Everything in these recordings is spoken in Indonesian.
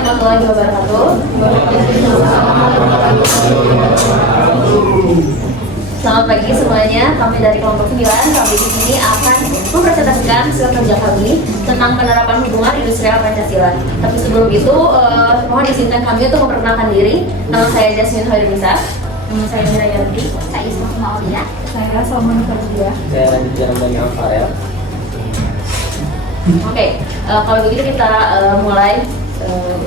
warahmatullahi wabarakatuh. Selamat pagi semuanya. Kami dari kelompok 9, kami di sini akan mempresentasikan hasil kerja kami tentang penerapan hubungan industrial Pancasila. Tapi sebelum itu, mohon izinkan kami untuk memperkenalkan diri. Nama saya Jasmine Hoirunisa. Nama saya Mira Yanti. Saya Isma Maulia. Saya Salman Farzia. Saya Raditya Ramdhani Alfarel. Oke, kalau begitu kita mulai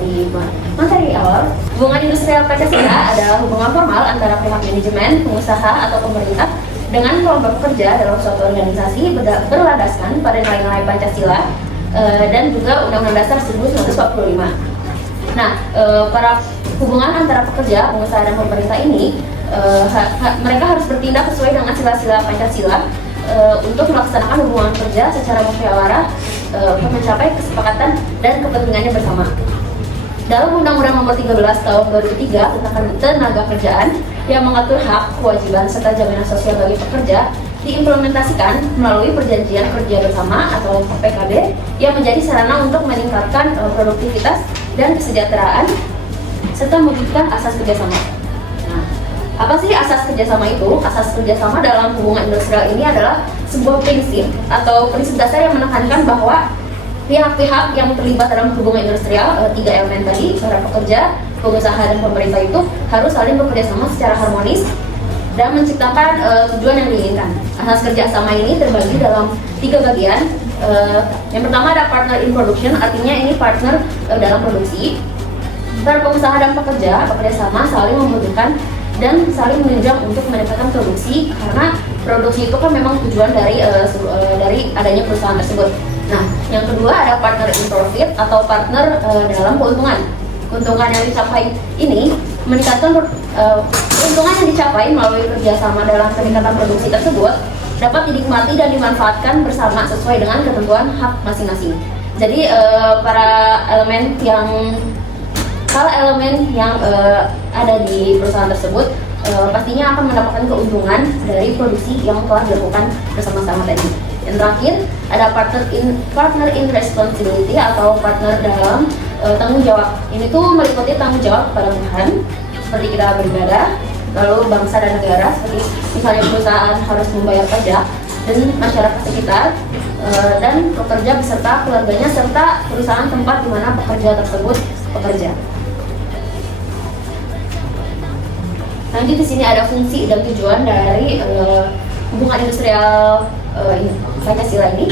di materi awal. Hubungan industrial Pancasila adalah hubungan formal antara pihak manajemen, pengusaha atau pemerintah dengan kelompok pekerja dalam suatu organisasi berlandaskan pada nilai-nilai Pancasila dan juga Undang-Undang Dasar 1945. Nah, para hubungan antara pekerja, pengusaha dan pemerintah ini mereka harus bertindak sesuai dengan sila-sila Pancasila untuk melaksanakan hubungan kerja secara musyawarah untuk mencapai kesepakatan dan kepentingannya bersama. Dalam Undang-Undang Nomor 13 Tahun 2003 tentang Tenaga Kerjaan yang mengatur hak, kewajiban serta jaminan sosial bagi pekerja diimplementasikan melalui Perjanjian Kerja Bersama atau PKB yang menjadi sarana untuk meningkatkan produktivitas dan kesejahteraan serta mewujudkan asas kerjasama. Nah, apa sih asas kerjasama itu? Asas kerjasama dalam hubungan industrial ini adalah sebuah prinsip atau prinsip dasar yang menekankan bahwa pihak-pihak yang terlibat dalam hubungan industrial, tiga elemen tadi, para pekerja, pengusaha, dan pemerintah itu harus saling bekerjasama secara harmonis dan menciptakan tujuan yang diinginkan. Asas kerjasama ini terbagi dalam tiga bagian. Yang pertama ada partner in production, artinya ini partner dalam produksi. Para pengusaha dan pekerja bekerjasama saling membutuhkan dan saling menunjang untuk meningkatkan produksi, karena produksi itu kan memang tujuan dari adanya perusahaan tersebut. Nah, yang kedua ada partner in profit atau partner dalam keuntungan. Keuntungan yang dicapai ini meningkatkan keuntungan yang dicapai melalui kerjasama dalam peningkatan produksi tersebut dapat dinikmati dan dimanfaatkan bersama sesuai dengan ketentuan hak masing-masing. Jadi para elemen yang ada di perusahaan tersebut pastinya akan mendapatkan keuntungan dari produksi yang telah dilakukan bersama-sama tadi. Yang terakhir ada partner in responsibility atau partner dalam tanggung jawab. Ini tuh meliputi tanggung jawab kepada Tuhan seperti kita beribadah, lalu bangsa dan negara seperti misalnya perusahaan harus membayar pajak, dan masyarakat sekitar dan pekerja beserta keluarganya serta perusahaan tempat di mana pekerja tersebut bekerja. Lanjut di sini ada fungsi dan tujuan dari hubungan industrial Pancasila ini.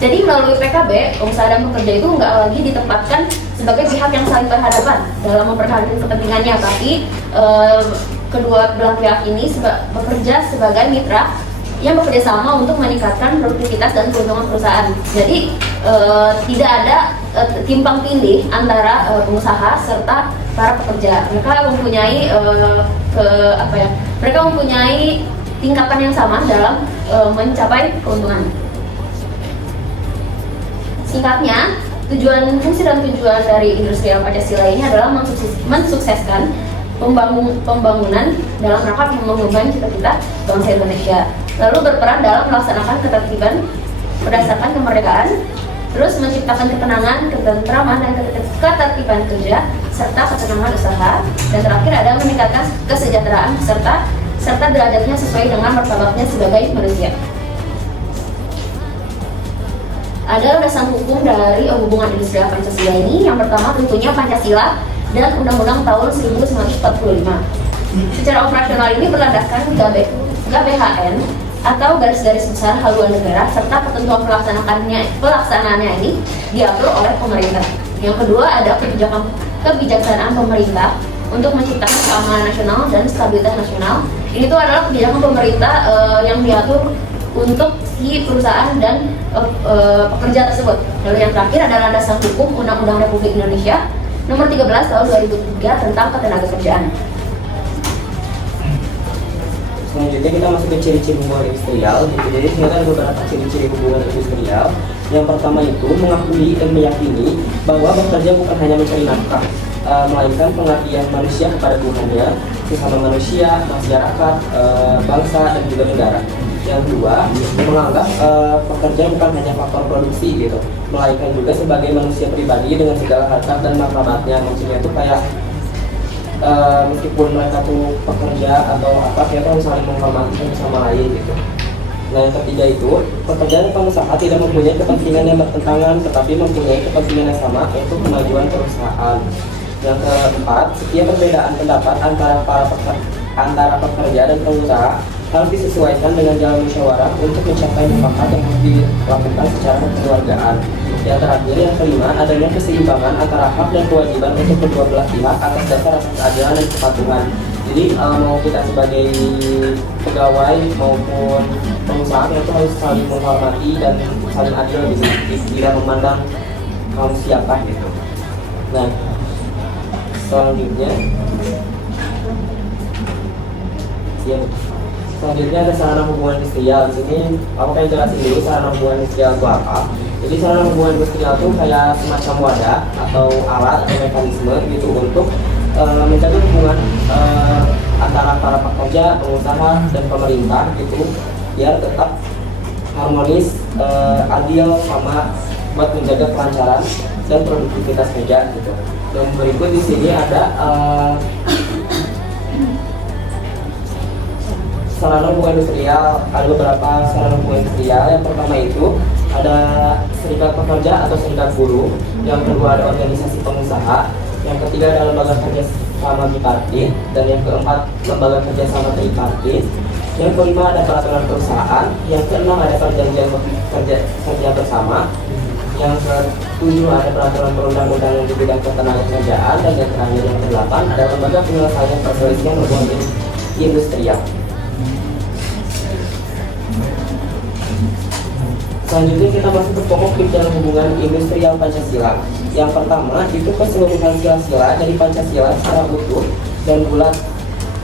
Jadi melalui PKB, pengusaha dan pekerja itu nggak lagi ditempatkan sebagai pihak yang saling berhadapan dalam mempertahankan kepentingannya, tapi kedua belah pihak ini bekerja sebagai mitra yang bekerja sama untuk meningkatkan produktivitas dan keuntungan perusahaan. Jadi tidak ada timpang tindih antara pengusaha serta para pekerja. Mereka mempunyai mereka mempunyai tingkatan yang sama dalam mencapai keuntungan. Singkatnya, fungsi dan tujuan dari industrial Pancasila ini adalah mensukseskan pembangunan dalam rangka mengembangkan cita-cita bangsa Indonesia, lalu berperan dalam melaksanakan ketertiban berdasarkan kemerdekaan, terus menciptakan ketenangan, ketentraman, dan ketertiban kerja serta ketenangan usaha, dan terakhir ada meningkatkan kesejahteraan serta derajatnya sesuai dengan martabatnya sebagai manusia. Ada landasan hukum dari hubungan industrial Pancasila ini. Yang pertama tentunya Pancasila dan Undang-Undang tahun 1945. Secara operasional ini berlandaskan GBHN atau garis-garis besar haluan negara serta ketentuan pelaksanaannya ini diatur oleh pemerintah. Yang kedua ada kebijaksanaan pemerintah untuk menciptakan keamanan nasional dan stabilitas nasional. Ini tuh adalah kebijakan pemerintah yang diatur untuk si perusahaan dan pekerja tersebut. Lalu yang terakhir ada landasan hukum Undang-Undang Republik Indonesia Nomor 13 Tahun 2003 tentang Ketenagakerjaan. Selanjutnya kita masuk ke ciri-ciri hubungan industrial. Jadi ada beberapa ciri-ciri hubungan industrial. Yang pertama itu mengakui dan meyakini bahwa bekerja bukan hanya mencari nafkah, melainkan pengabdian manusia kepada Tuhannya, sesama manusia, masyarakat, bangsa, dan juga negara. Yang kedua, menganggap pekerja bukan hanya faktor produksi gitu, melainkan juga sebagai manusia pribadi dengan segala harkat dan martabatnya. Maksudnya itu kayak meskipun mereka tuh pekerja atau apa, kita harus saling menghormati satu sama lain gitu. Nah, yang ketiga itu, pekerja dan pengusaha tidak mempunyai kepentingan yang bertentangan, tetapi mempunyai kepentingan yang sama, yaitu kemajuan perusahaan. Yang keempat, setiap perbedaan pendapat antara pekerja dan pengusaha harus disesuaikan dengan jalan musyawarah untuk mencapai mufakat yang harus dilakukan secara kekeluargaan. Yang terakhir, yang kelima, adanya keseimbangan antara hak dan kewajiban untuk kedua belah pihak atas dasar rasa keadilan dan kepatuhan. Jadi mau kita sebagai pegawai maupun pengusaha itu harus saling menghormati dan saling adil gitu, tidak memandang kamu siapa gitu. Nah, selanjutnya ada sarana hubungan industrial. Di sini aku pengen jelasin dulu sarana hubungan industrial itu apa. Jadi sarana hubungan industrial itu kayak semacam wadah atau alat atau mekanisme gitu untuk menjaga hubungan antara para pekerja, pengusaha, dan pemerintah gitu, biar tetap harmonis, adil, sama buat menjaga kelancaran dan produktivitas kerja gitu. Dan berikut di sini ada sarana hubungan industrial. Ada beberapa sarana hubungan industrial. Yang pertama itu ada serikat pekerja atau serikat buruh. Yang kedua ada organisasi pengusaha. Yang ketiga ada lembaga kerja sama bipartit. Dan yang keempat lembaga kerja sama tripartit. Yang kelima ada peraturan perusahaan. Yang keenam ada perjanjian kerja bersama. Yang ketujuh ada peraturan perundang-undangan di bidang ketenagakerjaan. Dan yang terakhir yang kedelapan ada lembaga penyelesaian perselisihan hubungan industrial. Selanjutnya kita masuk ke pokok pikiran hubungan industrial Pancasila. Yang pertama itu keseluruhan sila-sila dari Pancasila secara utuh dan bulat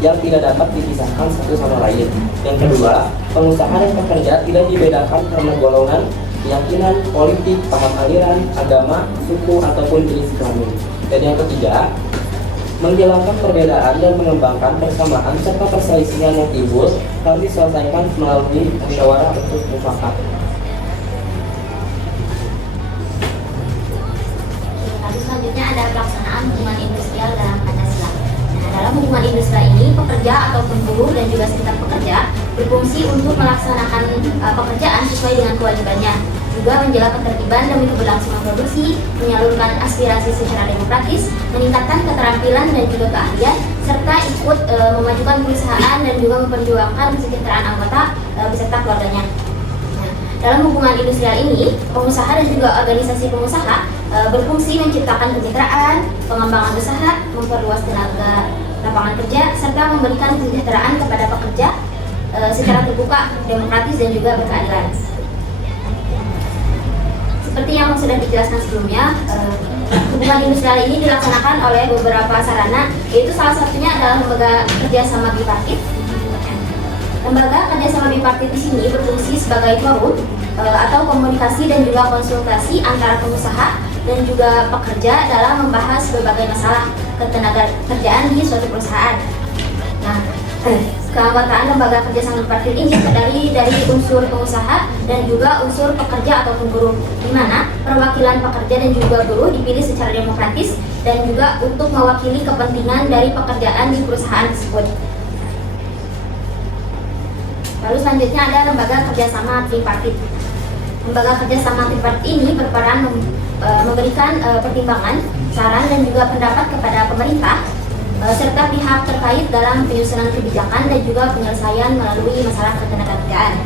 yang tidak dapat dipisahkan satu sama lain. Yang kedua, pengusaha dan pekerja tidak dibedakan karena golongan, keyakinan, politik, paham aliran, agama, suku, ataupun jenis kelamin. Dan yang ketiga, menghilangkan perbedaan dan mengembangkan persamaan serta perselisihan yang timbul harus diselesaikan melalui musyawarah untuk mufakat. Selanjutnya ada pelaksanaan hubungan industrial dalam Pancasila. Nah, dalam hubungan industrial ini, pekerja ataupun buruh dan juga serikat pekerja berfungsi untuk melaksanakan pekerjaan sesuai dengan kewajibannya, juga menjaga ketertiban demi keberlangsungan produksi, menyalurkan aspirasi secara demokratis, meningkatkan keterampilan dan juga keahlian, serta ikut memajukan perusahaan dan juga memperjuangkan kesejahteraan anggota beserta keluarganya. Dalam hubungan industrial ini, pengusaha dan juga organisasi pengusaha berfungsi menciptakan kesejahteraan, pengembangan usaha, memperluas tenaga lapangan kerja, serta memberikan kesejahteraan kepada pekerja secara terbuka, demokratis, dan juga berkeadilan. Seperti yang sudah dijelaskan sebelumnya, hubungan industrial ini dilaksanakan oleh beberapa sarana, yaitu salah satunya adalah lembaga kerjasama bipartit. Lembaga kerjasama bipartit di sini berfungsi sebagai forum atau komunikasi dan juga konsultasi antara pengusaha dan juga pekerja dalam membahas berbagai masalah ketenagakerjaan di suatu perusahaan. Nah, keanggotaan lembaga kerjasama bipartit ini terdiri dari unsur pengusaha dan juga unsur pekerja ataupun buruh, di mana perwakilan pekerja dan juga buruh dipilih secara demokratis dan juga untuk mewakili kepentingan dari pekerjaan di perusahaan tersebut. Lalu selanjutnya ada lembaga kerjasama tripartit. Lembaga kerjasama tripartit ini berperan memberikan pertimbangan, saran, dan juga pendapat kepada pemerintah serta pihak terkait dalam penyusunan kebijakan dan juga penyelesaian melalui masalah ketenagakerjaan.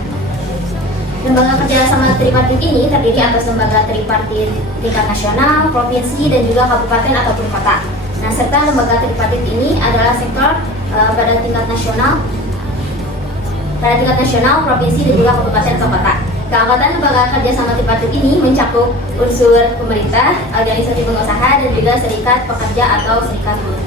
Lembaga kerjasama tripartit ini terdiri atas lembaga tripartit tingkat nasional, provinsi, dan juga kabupaten ataupun kota. Nah, serta lembaga tripartit ini adalah sektor pada tingkat nasional, provinsi, dan juga kabupaten atau kota. Keanggotaan lembaga kerjasama tripartit ini mencakup unsur pemerintah, organisasi pengusaha, dan juga serikat pekerja atau serikat buruh.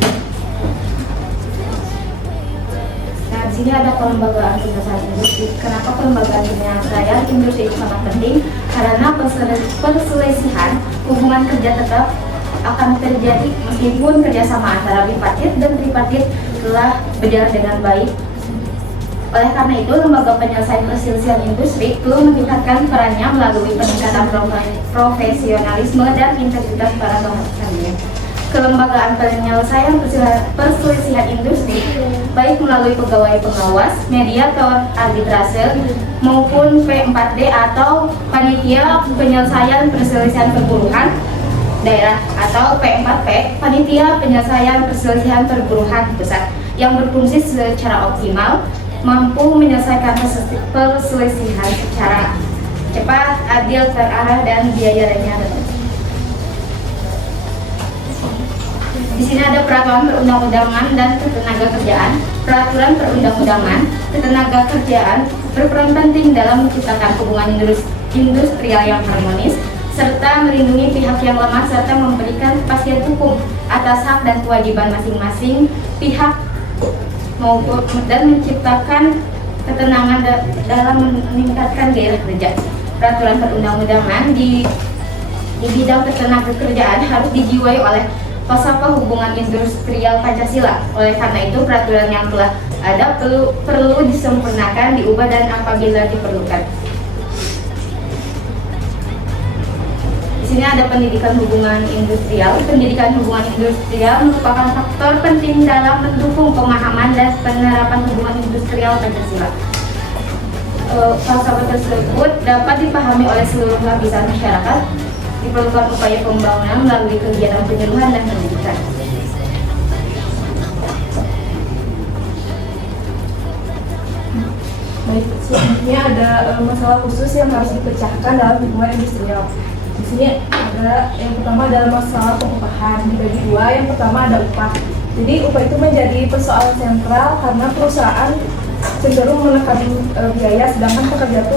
Nah, di sini ada kelembagaan penyelesaian industri. Kenapa kelembagaan penyelesaian industri itu sangat penting? Karena perselisihan hubungan kerja tetap akan terjadi meskipun kerjasama antara bipartit dan tripartit telah berjalan dengan baik. Oleh karena itu, lembaga penyelesaian perselisihan industri perlu meningkatkan perannya melalui peningkatan profesionalisme dan integritas para pelaksana. Kelembagaan penyelesaian perselisihan industri, baik melalui pegawai pengawas, mediator, arbitrase, maupun P4D atau panitia penyelesaian perselisihan perburuhan daerah atau P4P, panitia penyelesaian perselisihan perburuhan pusat, yang berfungsi secara optimal, mampu menyelesaikan perselisihan secara cepat, adil, terarah, dan biayanya rendah. Di sini ada peraturan perundang-undangan dan ketenaga kerjaan. Peraturan perundang-undangan ketenaga kerjaan berperan penting dalam menciptakan hubungan industrial yang harmonis, serta melindungi pihak yang lemah, serta memberikan kepastian hukum atas hak dan kewajiban masing-masing pihak dan menciptakan ketenangan dalam meningkatkan gairah kerja. Peraturan perundang-undangan di bidang ketenagakerjaan harus dijiwai oleh falsafah hubungan industrial Pancasila. Oleh karena itu, peraturan yang telah ada perlu disempurnakan, diubah, dan apabila diperlukan. Di sini ada pendidikan hubungan industrial. Pendidikan hubungan industrial merupakan faktor penting dalam mendukung pemahaman dan penerapan hubungan industrial Pancasila. Falsafah tersebut dapat dipahami oleh seluruh lapisan masyarakat. Diperlukan upaya pembangunan melalui kegiatan penyuluhan dan pendidikan. Baik, selanjutnya ada masalah khusus yang harus dipecahkan dalam hubungan industrial. Di sini ada yang pertama adalah masalah pengupahan, dibagi dua. Yang pertama ada upah. Jadi upah itu menjadi persoalan sentral karena perusahaan cenderung menekan biaya, sedangkan pekerja itu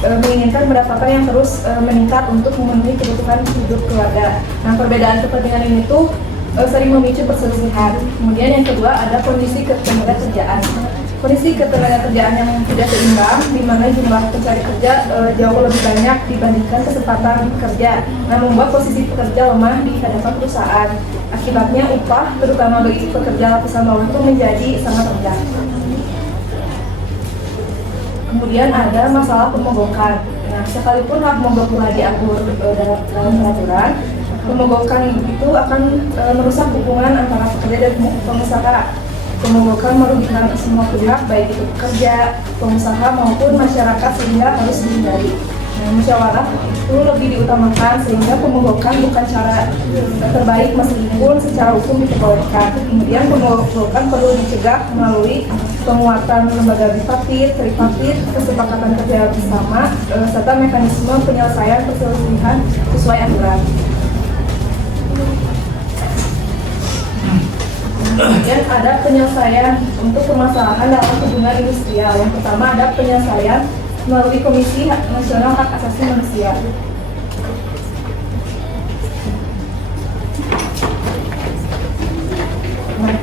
menginginkan pendapatan yang terus meningkat untuk memenuhi kebutuhan hidup keluarga. Nah, perbedaan kepentingan ini tuh sering memicu perselisihan. Kemudian yang kedua ada kondisi ketenagakerjaan. Kondisi ketenagakerjaan yang tidak seimbang, di mana jumlah pencari kerja jauh lebih banyak dibandingkan kesempatan kerja. Nah, membuat posisi pekerja lemah di hadapan perusahaan. Akibatnya upah, terutama bagi pekerja lapisan bawah itu menjadi sangat rendah. Kemudian ada masalah pemogokan. Nah, sekalipun hak mogok telah diatur dalam peraturan, pemogokan itu akan merusak hubungan antara pekerja dan pengusaha. Pemogokan merugikan semua pihak, baik itu pekerja, pengusaha maupun masyarakat, sehingga harus dihindari. Nah, musyawarah itu lebih diutamakan sehingga pemogokan bukan cara terbaik meskipun secara hukum diperbolehkan. Kemudian pemogokan perlu dicegah melalui penguatan lembaga bipartit, tripartit, kesepakatan kerja bersama, serta mekanisme penyelesaian perselisihan sesuai aturan. Kemudian ada penyelesaian untuk permasalahan dalam hubungan industrial. Yang pertama ada penyelesaian melalui Komisi Nasional Hak Asasi Manusia. Nah,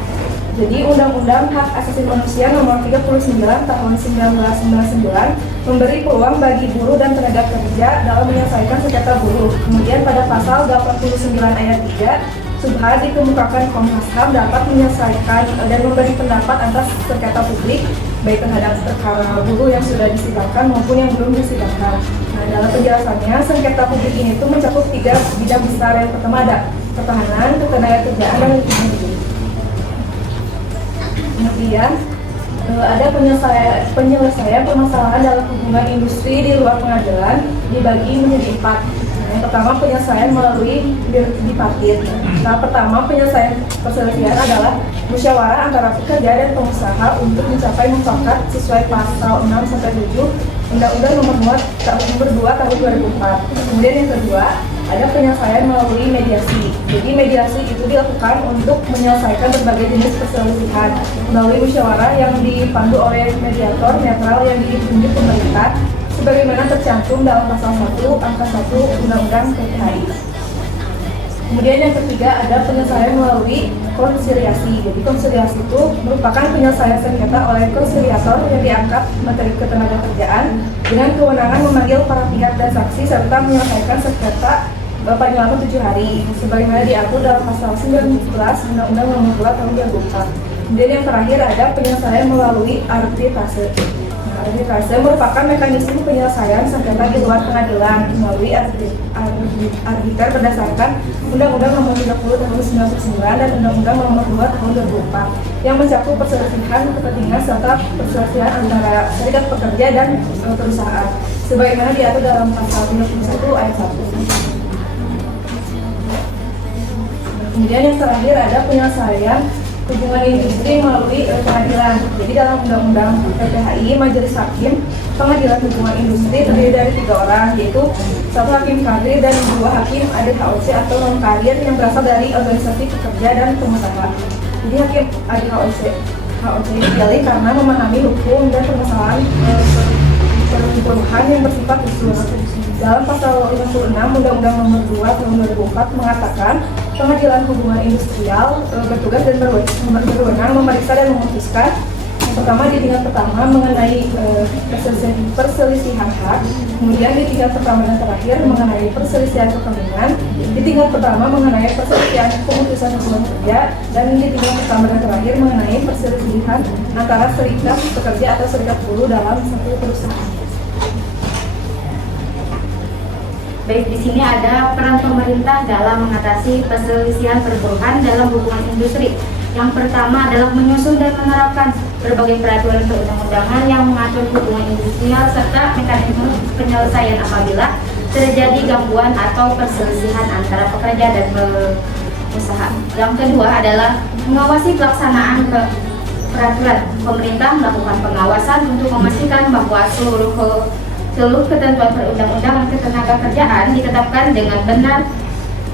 jadi Undang-Undang Hak Asasi Manusia Nomor 39 Tahun 1999 memberi peluang bagi buruh dan tenaga kerja dalam menyelesaikan sengketa buruh. Kemudian pada pasal 89 ayat 3 Subhad dikemukakan Komnas HAM dapat menyelesaikan dan memberi pendapat atas sengketa publik baik terhadap perkara buruh yang sudah disidangkan maupun yang belum disidangkan. Nah, dalam penjelasannya, sengketa publik ini tuh mencakup 3 bidang besar. Yang pertama ada pertahanan, ketenagakerjaan, dan lingkungan hidup. Kemudian ada penyelesaian permasalahan dalam hubungan industri di luar pengadilan dibagi menjadi 4. Yang pertama penyelesaian melalui bipartit. Nah, pertama penyelesaian perselisihan adalah musyawarah antara pekerja dan pengusaha untuk mencapai mufakat sesuai pasal 6-7 Undang-Undang Nomor 2 Tahun 2004. Kemudian yang kedua ada penyelesaian melalui mediasi. Jadi mediasi itu dilakukan untuk menyelesaikan berbagai jenis perselisihan melalui musyawarah yang dipandu oleh mediator netral yang ditunjuk pemerintah sebagaimana tercantum dalam pasal 1 angka 1 Undang-Undang PPHI. Kemudian yang ketiga ada penyelesaian melalui konsiliasi. Jadi konsiliasi itu merupakan penyelesaian sengketa oleh konsiliator yang diangkat materi ketenagakerjaan dengan kewenangan memanggil para pihak dan saksi serta menyelesaikan sengketa paling lama 7 hari sebagaimana diatur dalam pasal 19 Undang-Undang Nomor 2 Tahun 2004. Kemudian yang terakhir ada penyelesaian melalui arbitrase. Nah, arbitrase merupakan mekanisme penyelesaian sengketa di luar pengadilan melalui arbiter berdasarkan Undang-Undang Nomor 30 Tahun 1999 dan Undang-Undang Nomor 2 Tahun 2004 yang mencakup perselisihan kepentingan serta perselisihan antara serikat pekerja dan perusahaan sebagaimana diatur dalam pasal 51 ayat 1. Kemudian yang terakhir ada penyelesaian hubungan industri melalui pengadilan. Jadi dalam Undang-Undang PPHI, Majelis Hakim Pengadilan Hubungan Industri terdiri dari 3 orang, yaitu 1 hakim karir dan 2 hakim ADHOC atau non karir yang berasal dari organisasi pekerja dan pengusaha. Jadi hakim ADHOC dipilih karena memahami hukum dan permasalahan perburuhan yang bersifat khusus. Dalam pasal 56 Undang-Undang Nomor 2 Tahun 2004 mengatakan Pengadilan Hubungan Industrial bertugas dan berwenang memeriksa dan memutuskan yang pertama di tingkat pertama mengenai perselisihan hak, kemudian di tingkat pertama dan terakhir mengenai perselisihan kepentingan, di tingkat pertama mengenai perselisihan pemutusan hubungan kerja, dan di tingkat pertama dan terakhir mengenai perselisihan antara serikat pekerja atau serikat buruh dalam satu perusahaan. Baik, di sini ada peran pemerintah dalam mengatasi perselisihan perburuhan dalam hubungan industri. Yang pertama adalah menyusun dan menerapkan berbagai peraturan perundang-undangan yang mengatur hubungan industrial serta mekanisme penyelesaian apabila terjadi gangguan atau perselisihan antara pekerja dan pengusaha. Yang kedua adalah mengawasi pelaksanaan peraturan. Pemerintah melakukan pengawasan untuk memastikan bahwa seluruh ketentuan perundang-undangan ketenagakerjaan ditetapkan dengan benar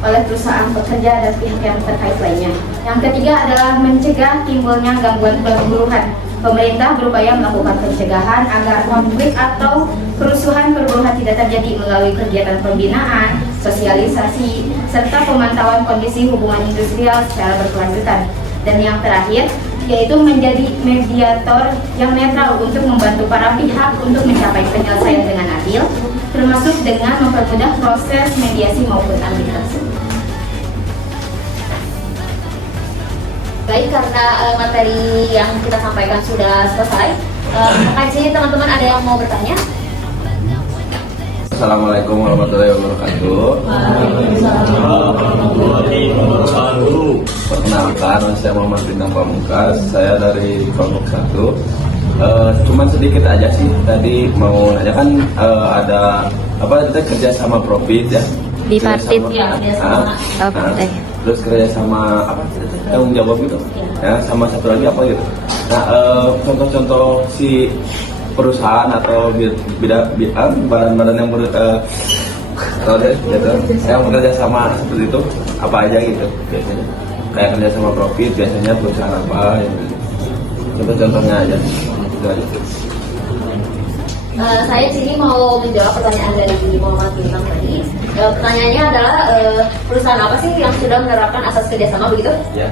oleh perusahaan pekerja dan pihak yang terkait lainnya. Yang ketiga adalah mencegah timbulnya gangguan perburuhan. Pemerintah berupaya melakukan pencegahan agar konflik atau kerusuhan perburuhan tidak terjadi melalui kegiatan pembinaan, sosialisasi, serta pemantauan kondisi hubungan industrial secara berkelanjutan. Dan yang terakhir, yaitu menjadi mediator yang netral untuk membantu para pihak untuk mencapai penyelesaian dengan adil, termasuk dengan mempermudah proses mediasi maupun arbitrase. Baik, karena materi yang kita sampaikan sudah selesai, maka di sini teman-teman ada yang mau bertanya? Assalamualaikum warahmatullahi wabarakatuh. Perkenalkan, saya Muhammad Bintang Pamungkas. Saya dari kelompok 1. Cuman sedikit aja sih. Tadi mau nanya kan ada apa kita kerja sama profit ya? Bipartit ya. Terus kerja sama apa? Tanggung jawab gitu. Ya, sama satu lagi apa gitu. Nah, contoh-contoh si perusahaan atau badan-badan yang yang bekerja sama seperti itu apa aja gitu biasanya, kayak kerja sama profit biasanya perusahaan apa gitu. Contoh-contohnya aja gitu aja. Saya di sini mau menjawab pertanyaan dari Muhammad Bintang tadi. Pertanyaannya adalah perusahaan apa sih yang sudah menerapkan asas kerjasama begitu? Ya.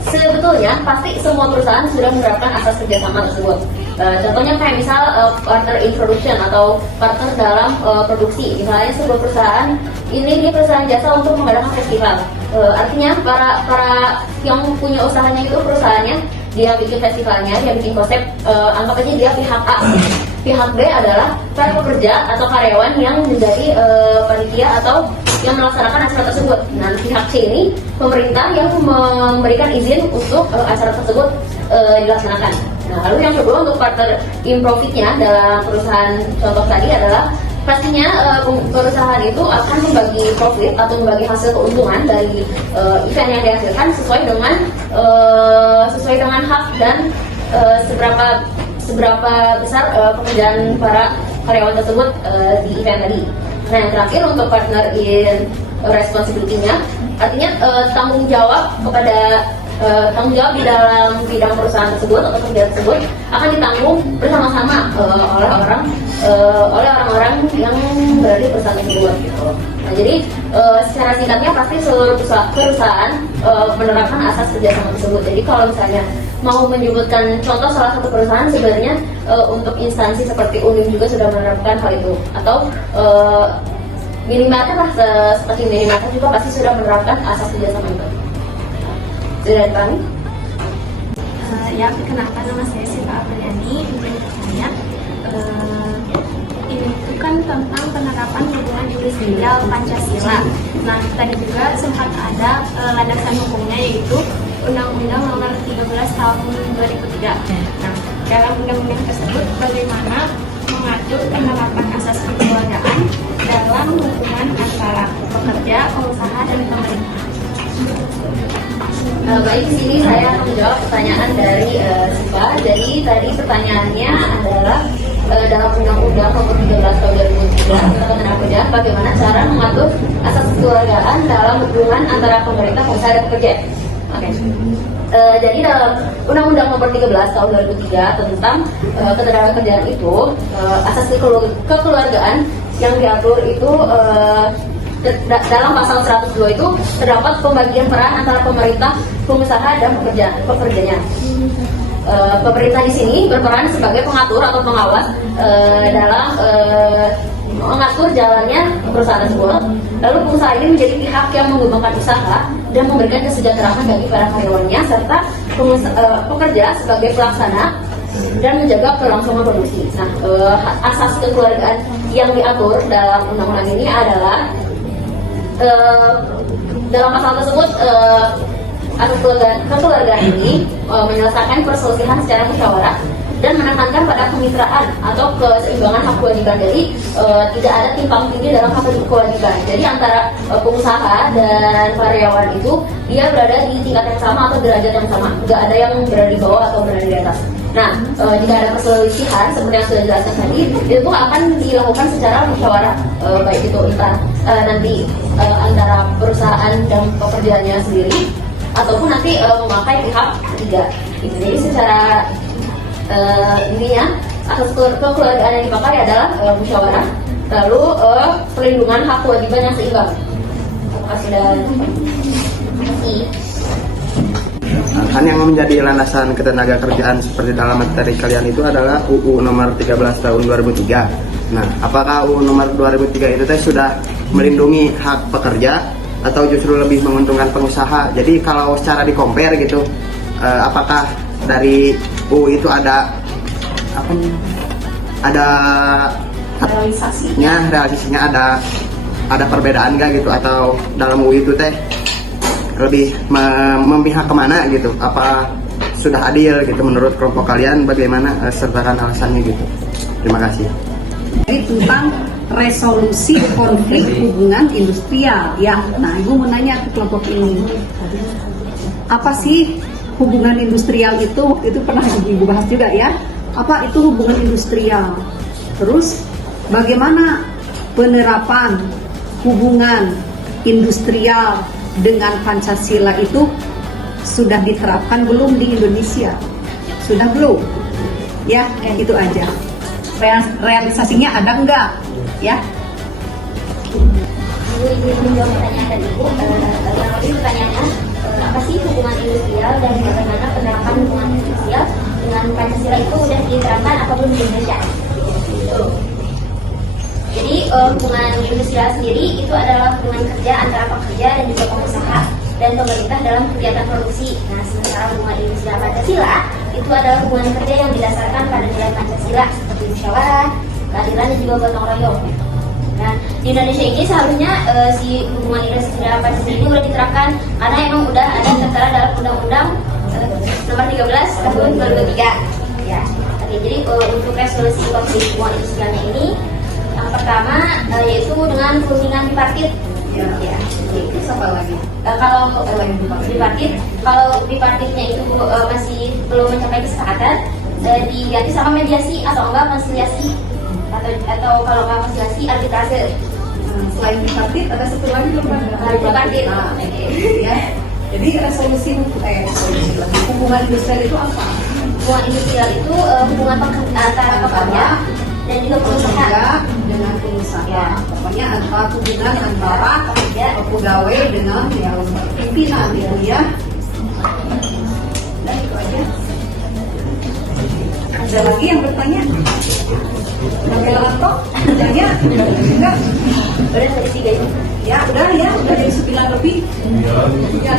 Sebetulnya pasti semua perusahaan sudah menerapkan asas kerjasama tersebut. Contohnya kayak misal partner in production atau partner dalam produksi. Misalnya sebuah perusahaan ini dia perusahaan jasa untuk mengadakan festival. Artinya para yang punya usahanya itu perusahaannya, dia bikin festivalnya, dia bikin konsep, anggap aja dia pihak A. Pihak B adalah para pekerja atau karyawan yang menjadi panitia atau yang melaksanakan acara tersebut. Nah, pihak C ini pemerintah yang memberikan izin untuk acara tersebut dilaksanakan. Nah, lalu yang kedua untuk partner in profitnya dalam perusahaan contoh tadi adalah pastinya perusahaan itu akan membagi profit atau membagi hasil keuntungan dari event yang dihasilkan sesuai dengan hak dan seberapa besar pekerjaan para karyawan tersebut di event tadi. Nah, yang terakhir untuk partner in responsibility-nya, artinya tanggung jawab di dalam bidang perusahaan tersebut atau kerja tersebut akan ditanggung bersama-sama oleh orang-orang yang berada di perusahaan tersebut. Gitu. Nah, jadi secara singkatnya pasti seluruh perusahaan menerapkan asas kerjasama tersebut. Jadi kalau misalnya mau menyebutkan contoh salah satu perusahaan, sebenarnya untuk instansi seperti UNIM juga sudah menerapkan hal itu, atau minimarket lah, seperti minimarket juga pasti sudah menerapkan asas kerjasama itu. Sudah kami? Ya, perkenalkan nama saya Siva Apriliani. Menurut saya ini itu kan tentang penerapan hubungan industrial Pancasila. Nah, tadi juga sempat ada landasan hukumnya, yaitu Undang-Undang Nomor 13 Tahun 2003. Nah, dalam undang-undang tersebut bagaimana mengatur penerapan asas kekeluargaan dalam hubungan antara pekerja, pengusaha, dan pemerintah. Baik, di sini saya akan menjawab pertanyaan dari Siva. Jadi tadi pertanyaannya adalah dalam Undang-Undang Nomor 13 Tahun 2003 tentang Ketenagakerjaan, bagaimana cara mengatur asas kekeluargaan dalam hubungan antara pemerintah, pengusaha, dan pekerja. Oke. Jadi dalam Undang-Undang Nomor 13 Tahun 2003 tentang Ketenagakerjaan itu, asas kekeluargaan yang diatur itu dalam pasal 102 itu terdapat pembagian peran antara pemerintah, pengusaha, dan pekerjanya. Pemerintah di sini berperan sebagai pengatur atau pengawas dalam mengatur jalannya perusahaan tersebut. Lalu pengusaha ini menjadi pihak yang mengembangkan usaha dan memberikan kesejahteraan bagi para karyawannya, serta pekerja sebagai pelaksana dan menjaga kelangsungan produksi. Nah, asas kekeluargaan yang diatur dalam undang-undang ini adalah dalam pasal tersebut asas kekeluargaan ini menyelesaikan perselisihan secara musyawarah dan menekankan pada kemitraan atau keseimbangan hak kewajiban. Jadi tidak ada timpang tindih dalam hak kewajiban. Jadi antara pengusaha dan karyawan itu dia berada di tingkat yang sama atau derajat yang sama. Tidak ada yang berada di bawah atau berada di atas. Nah, jika ada perselisihan seperti yang sudah dijelaskan tadi, itu akan dilakukan secara musyawarah, baik itu nanti antara perusahaan dan pekerjaannya sendiri, ataupun nanti memakai pihak ketiga. Jadi secara intinya asas kekeluargaan yang dipakai adalah musyawarah, lalu perlindungan hak kewajiban yang seimbang. Terima kasih dan terima kasih. Kan yang menjadi landasan ketenagakerjaan seperti dalam materi kalian itu adalah UU nomor 13 tahun 2003. Nah, apakah UU nomor 2003 itu sudah melindungi hak pekerja atau justru lebih menguntungkan pengusaha? Jadi kalau secara di-compare gitu, apakah dari UU itu ada apa nih? Ada realisasinya ada perbedaan nggak gitu, atau dalam UU itu lebih memihak kemana gitu? Apa sudah adil gitu menurut kelompok kalian? Bagaimana? Sertakan alasannya gitu. Terima kasih. Jadi tentang resolusi konflik hubungan industrial ya. Nah, Ibu mau nanya ke kelompok ini, apa sih hubungan industrial itu? Itu pernah Ibu bahas juga ya. Apa itu hubungan industrial? Terus bagaimana penerapan hubungan industrial dengan Pancasila itu sudah diterapkan belum di Indonesia? Sudah belum? Ya, itu aja. Realisasinya ada enggak? Ya. Ibu menjawab pertanyaan tadi, Ibu. Yang lebih pertanyaannya, apa sih hubungan industrial dan bagaimana penerapan hubungan industrial dengan Pancasila itu sudah diterapkan apa belum di Indonesia? Jadi hubungan industrial sendiri itu adalah hubungan kerja antara pekerja dan juga pengusaha dan pemerintah dalam kegiatan produksi. Nah, sementara hubungan industrial Pancasila itu adalah hubungan kerja yang didasarkan pada nilai Pancasila seperti musyawarah, keadilan, dan juga gotong royong. Nah, di Indonesia ini seharusnya si hubungan industrial Pancasila ini sudah diterapkan karena emang udah ada tertera dalam Undang-Undang Nomor 13 Tahun 2003. Ya, oke, jadi untuk resolusi konflik hubungan industrialnya ini yang pertama yaitu dengan perundingan bipartit. Ya. Terus apa lagi? Kalau bipartit, kalau bipartitnya itu masih belum mencapai kesepakatan, diganti sama mediasi atau enggak konsiliasi, atau kalau enggak konsiliasi arbitrase. Selain bipartit ada satu lagi belum ada? Bipartit. Nah, ya. Jadi resolusi hubungan industrial itu apa? Hubungan industrial itu hubungan antara pekerja dan juga pengusaha dengan pengusaha. Pokoknya antara hubungan antara pegawai dengan yang pimpinan gitu ya. Dan itu aja. Ada lagi yang bertanya? Sampai laptop? Tanya? Enggak? udah dari 3 ini. Ya udah dari 9 lebih. Ya.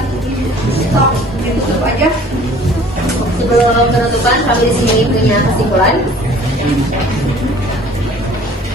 Stop, itu tutup aja. sebelum penutupan kami di sini punya kesimpulan.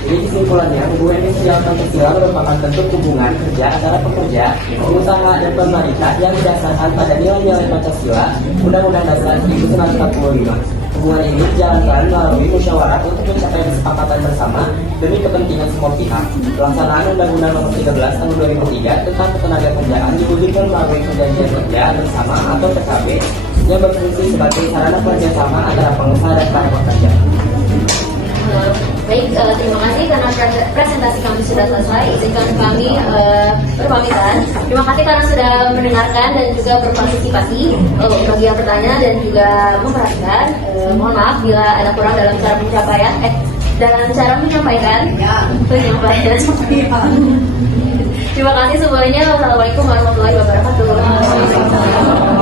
Jadi kesimpulannya, hubungan industrial Pancasila merupakan bentuk hubungan kerja antara pekerja, pengusaha, dan pemerintah yang didasarkan pada nilai-nilai Pancasila, Undang-Undang Dasar 1945. Hubungan ini dijalankan melalui musyawarah untuk mencapai kesepakatan bersama demi kepentingan semua pihak. Pelaksanaan Undang-Undang Nomor 13 Tahun 2003 tentang Ketenagakerjaan diwujudkan melalui Perjanjian Kerja Bersama atau PKB yang berfungsi sebagai sarana kerjasama antara pengusaha dan para pekerja. Baik, terima kasih karena presentasi kami sudah selesai. Izinkan kami berpamitan. Terima kasih karena sudah mendengarkan dan juga berpartisipasi bagi yang bertanya dan juga memperhatikan. Mohon maaf bila ada kurang dalam cara menyampaikan. Terima kasih semuanya. Wassalamualaikum warahmatullahi wabarakatuh.